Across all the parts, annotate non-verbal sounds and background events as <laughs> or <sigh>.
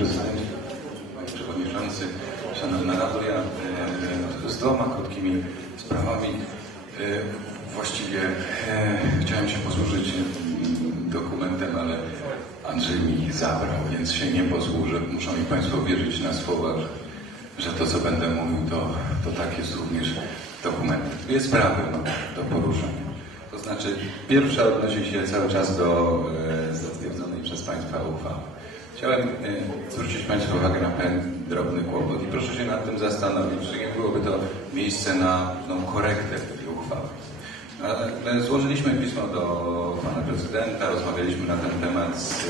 Panie Przewodniczący, Szanowna Rado, ja e, z dwoma krótkimi sprawami e, właściwie e, chciałem się posłużyć dokumentem, ale Andrzej mi zabrał, więc się nie posłużę. Muszą mi Państwo wierzyć na słowach, że to, co będę mówił, to, to tak jest również dokument. Dwie sprawy mam do poruszenia. To znaczy, pierwsza odnosi się cały czas do zatwierdzonej przez Państwa uchwały. Chciałem e, zwrócić Państwa uwagę na pewien drobny kłopot i proszę się nad tym zastanowić, czy nie byłoby to miejsce na no, korektę tej uchwały. Ale Złożyliśmy pismo do Pana Prezydenta, rozmawialiśmy na ten temat z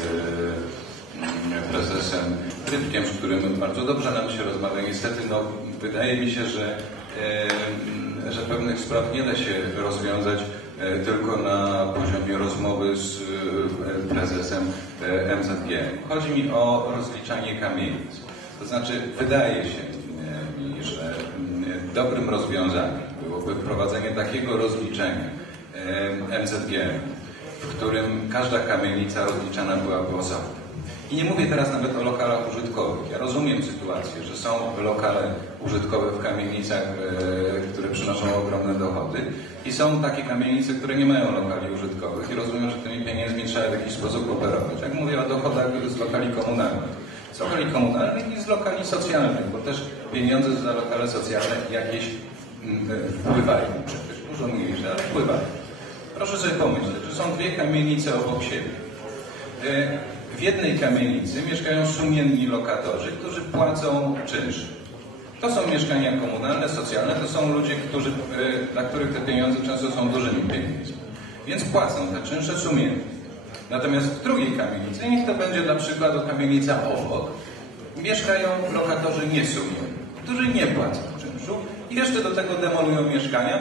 prezesem Rybkiem, z którym bardzo dobrze nam się rozmawia. Niestety, no, wydaje mi się, że, e, że pewnych spraw nie da się rozwiązać e, tylko na poziomie rozmowy z e, prezesem MZG. Chodzi mi o rozliczanie kamienic. To znaczy, wydaje się mi, że mm, dobrym rozwiązaniem byłoby wprowadzenie takiego rozliczenia MZG, w którym każda kamienica rozliczana byłaby osobno. I nie mówię teraz nawet o lokalach użytkowych. Ja rozumiem sytuację, że są lokale użytkowe w kamienicach, e, które przynoszą ogromne dochody i są takie kamienice, które nie mają lokali użytkowych i rozumiem, że tymi pieniędzmi trzeba w jakiś sposób operować. Jak mówię o dochodach z lokali komunalnych. Z lokali komunalnych i z lokali socjalnych, bo też pieniądze za lokale socjalne jakieś mm, e, wpływają przecież, dużo mniejsze, ale wpływają. Proszę sobie pomyśleć, że są dwie kamienice obok siebie. W jednej kamienicy mieszkają sumienni lokatorzy, którzy płacą czynsz. To są mieszkania komunalne, socjalne, to są ludzie, którzy, dla których te pieniądze często są dużymi pieniędzmi. Więc płacą te czynsze sumiennie. Natomiast w drugiej kamienicy, niech to będzie dla przykładu kamienica obok, mieszkają lokatorzy niesumienni, którzy nie płacą czynszu i jeszcze do tego demolują mieszkania.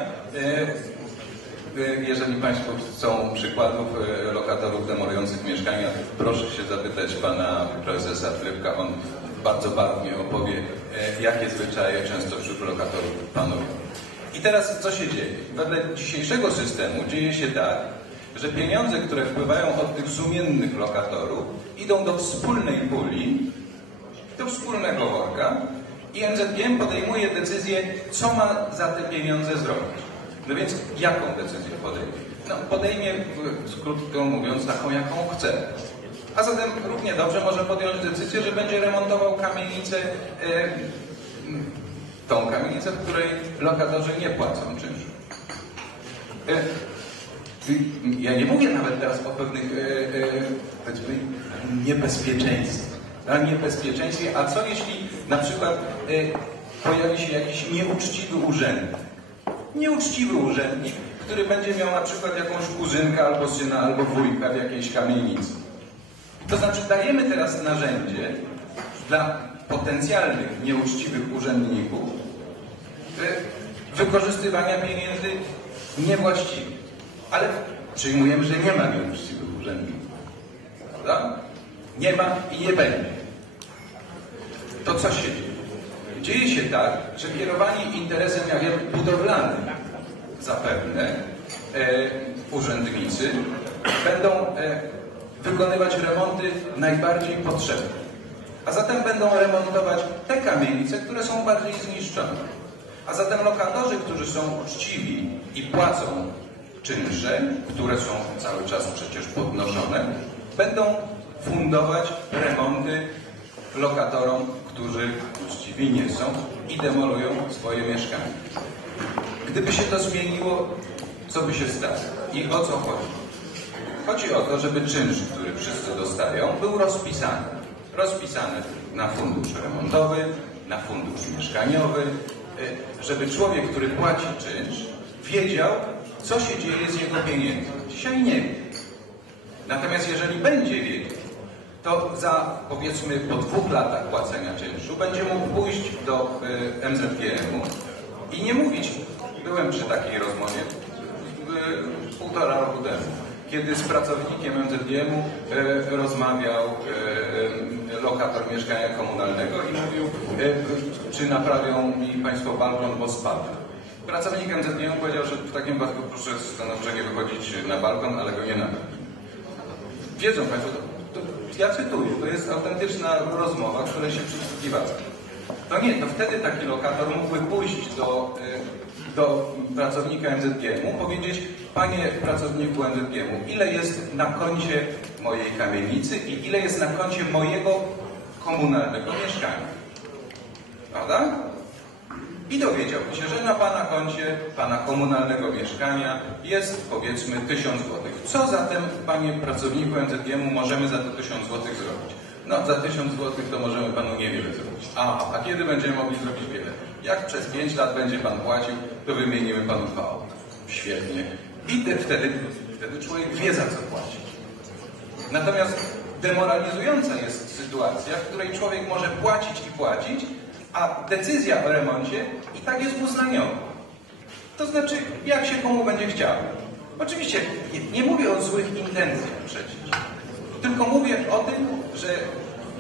E, Jeżeli Państwo chcą przykładów e, lokatorów demolujących mieszkania, proszę się zapytać Pana Prezesa Trybka. On bardzo barwnie opowie, e, jakie zwyczaje często wśród lokatorów panują. I teraz co się dzieje? Wedle dzisiejszego systemu dzieje się tak, że pieniądze, które wpływają od tych sumiennych lokatorów, idą do wspólnej puli, do wspólnego worka i NZGM podejmuje decyzję, co ma za te pieniądze zrobić. No więc jaką decyzję podejmie? No, podejmie, krótko mówiąc, taką, jaką chce. A zatem równie dobrze może podjąć decyzję, że będzie remontował kamienicę, e, tą kamienicę, w której lokatorzy nie płacą czynszu. E, y, ja nie mówię nawet teraz o pewnych, e, e. A niebezpieczeństwie, a co jeśli na przykład pojawi się jakiś nieuczciwy urzędnik? Nieuczciwy urzędnik, który będzie miał na przykład jakąś kuzynkę albo syna, albo wujka w jakiejś kamienicy. To znaczy dajemy teraz narzędzie dla potencjalnych nieuczciwych urzędników y, wykorzystywania pieniędzy niewłaściwych. Ale przyjmujemy, że nie ma nieuczciwych urzędników. Prawda? Nie ma i nie będzie. To co się dzieje? Dzieje się tak, że kierowani interesem, ja wiem, budowlanym zapewne e, urzędnicy będą e, wykonywać remonty najbardziej potrzebne. A zatem będą remontować te kamienice, które są bardziej zniszczone. A zatem lokatorzy, którzy są uczciwi i płacą czynsze, które są cały czas przecież podnoszone, będą fundować remonty lokatorom, którzy uczciwi nie są i demolują swoje mieszkania. Gdyby się to zmieniło, co by się stało? I o co chodzi? Chodzi o to, żeby czynsz, który wszyscy dostają, był rozpisany. Rozpisany na fundusz remontowy, na fundusz mieszkaniowy, y, żeby człowiek, który płaci czynsz, wiedział, co się dzieje z jego pieniędzmi. Dzisiaj nie wie. Natomiast jeżeli będzie wiedział, to za powiedzmy po dwóch latach płacenia czynszu będzie mógł pójść do y, MZGM-u i nie mówić, byłem przy takiej rozmowie y, półtora roku temu, kiedy z pracownikiem MZGM-u y, rozmawiał y, lokator mieszkania komunalnego i mówił, czy naprawią mi Państwo balkon, bo spadł. Pracownik MZGM powiedział, że w takim wypadku proszę stanowczo nie wychodzić na balkon, ale go nie naprawi. Wiedzą Państwo, Ja cytuję, to jest autentyczna rozmowa, której się przysłuchiwałem. To nie, to wtedy taki lokator mógłby pójść do, y, do pracownika MZGM-u, powiedzieć, panie pracowniku MZGM-u, ile jest na koncie mojej kamienicy i ile jest na koncie mojego komunalnego mieszkania. Prawda? I dowiedziałby się, że na Pana koncie, Pana komunalnego mieszkania jest powiedzmy 1000 zł. Co zatem, Panie pracowniku MZGM-u, możemy za te 1000 zł zrobić? No, za 1000 zł to możemy Panu niewiele zrobić. A, a kiedy będziemy mogli zrobić wiele? Jak przez 5 lat będzie Pan płacił, to wymienimy Panu dwa auta. Świetnie. I te, wtedy, wtedy człowiek wie, za co płaci. Natomiast demoralizująca jest sytuacja, w której człowiek może płacić i płacić, a decyzja o remoncie i tak jest uznaniowa. To znaczy, jak się komu będzie chciało. Oczywiście nie, mówię o złych intencjach przecież, tylko mówię o tym, że,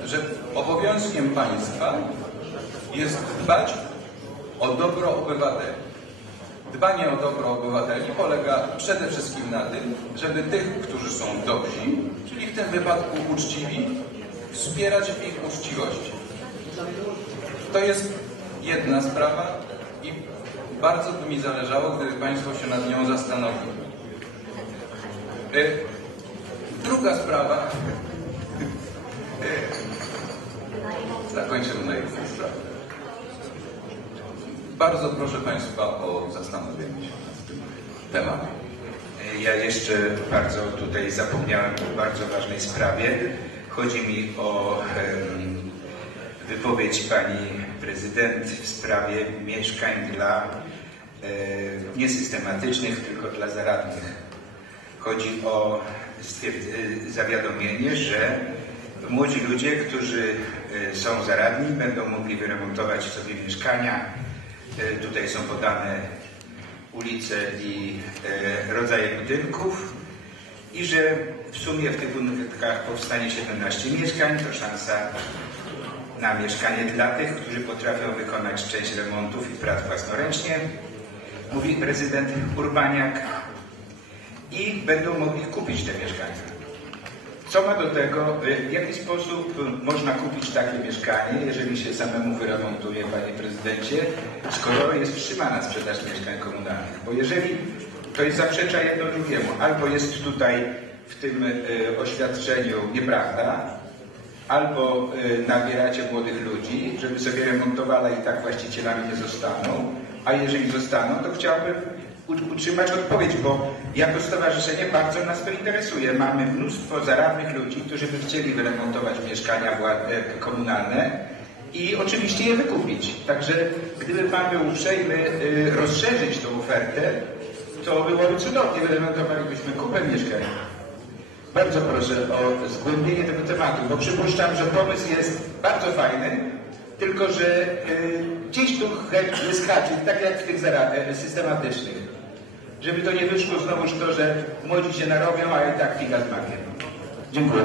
że obowiązkiem państwa jest dbać o dobro obywateli. Dbanie o dobro obywateli polega przede wszystkim na tym, żeby tych, którzy są dobrzy, czyli w tym wypadku uczciwi, wspierać w ich uczciwości. To jest jedna sprawa i bardzo by mi zależało, gdyby Państwo się nad nią zastanowili. Y, Druga sprawa. <laughs> Zakończymy na jednej sprawie. Bardzo proszę Państwa o zastanowienie się nad tym tematem. Ja jeszcze bardzo tutaj zapomniałem o bardzo ważnej sprawie. Chodzi mi o wypowiedź pani prezydent w sprawie mieszkań dla e, niesystematycznych, tylko dla zaradnych. Chodzi o e, zawiadomienie, że młodzi ludzie, którzy e, są zaradni, będą mogli wyremontować sobie mieszkania. Tutaj są podane ulice i rodzaje budynków i że w sumie w tych budynkach powstanie 17 mieszkań, to szansa na mieszkanie dla tych, którzy potrafią wykonać część remontów i prac własnoręcznie, mówi prezydent Urbaniak i będą mogli kupić te mieszkania. Co ma do tego, y, w jaki sposób można kupić takie mieszkanie, jeżeli się samemu wyremontuje, panie prezydencie, skoro jest wstrzymana sprzedaż mieszkań komunalnych? Bo jeżeli to jest zaprzecza jedno drugiemu, albo jest tutaj w tym y, oświadczeniu nieprawda, albo y, nabieracie młodych ludzi, żeby sobie remontowali i tak właścicielami nie zostaną, a jeżeli zostaną, to chciałbym utrzymać odpowiedź, bo jako stowarzyszenie bardzo nas to interesuje. Mamy mnóstwo zaradnych ludzi, którzy by chcieli wyremontować mieszkania e, komunalne i oczywiście je wykupić. Także gdyby Pan był uprzejmy y, rozszerzyć tą ofertę, to byłoby cudownie, wyremontowalibyśmy kupę mieszkań. Bardzo proszę o zgłębienie tego tematu, bo przypuszczam, że pomysł jest bardzo fajny, tylko że y, gdzieś tu haczyk, tak jak w tych zara- e, systematycznych. Żeby to nie wyszło znowuż to, że młodzi się narobią, a i tak figa z makiem. Dziękuję.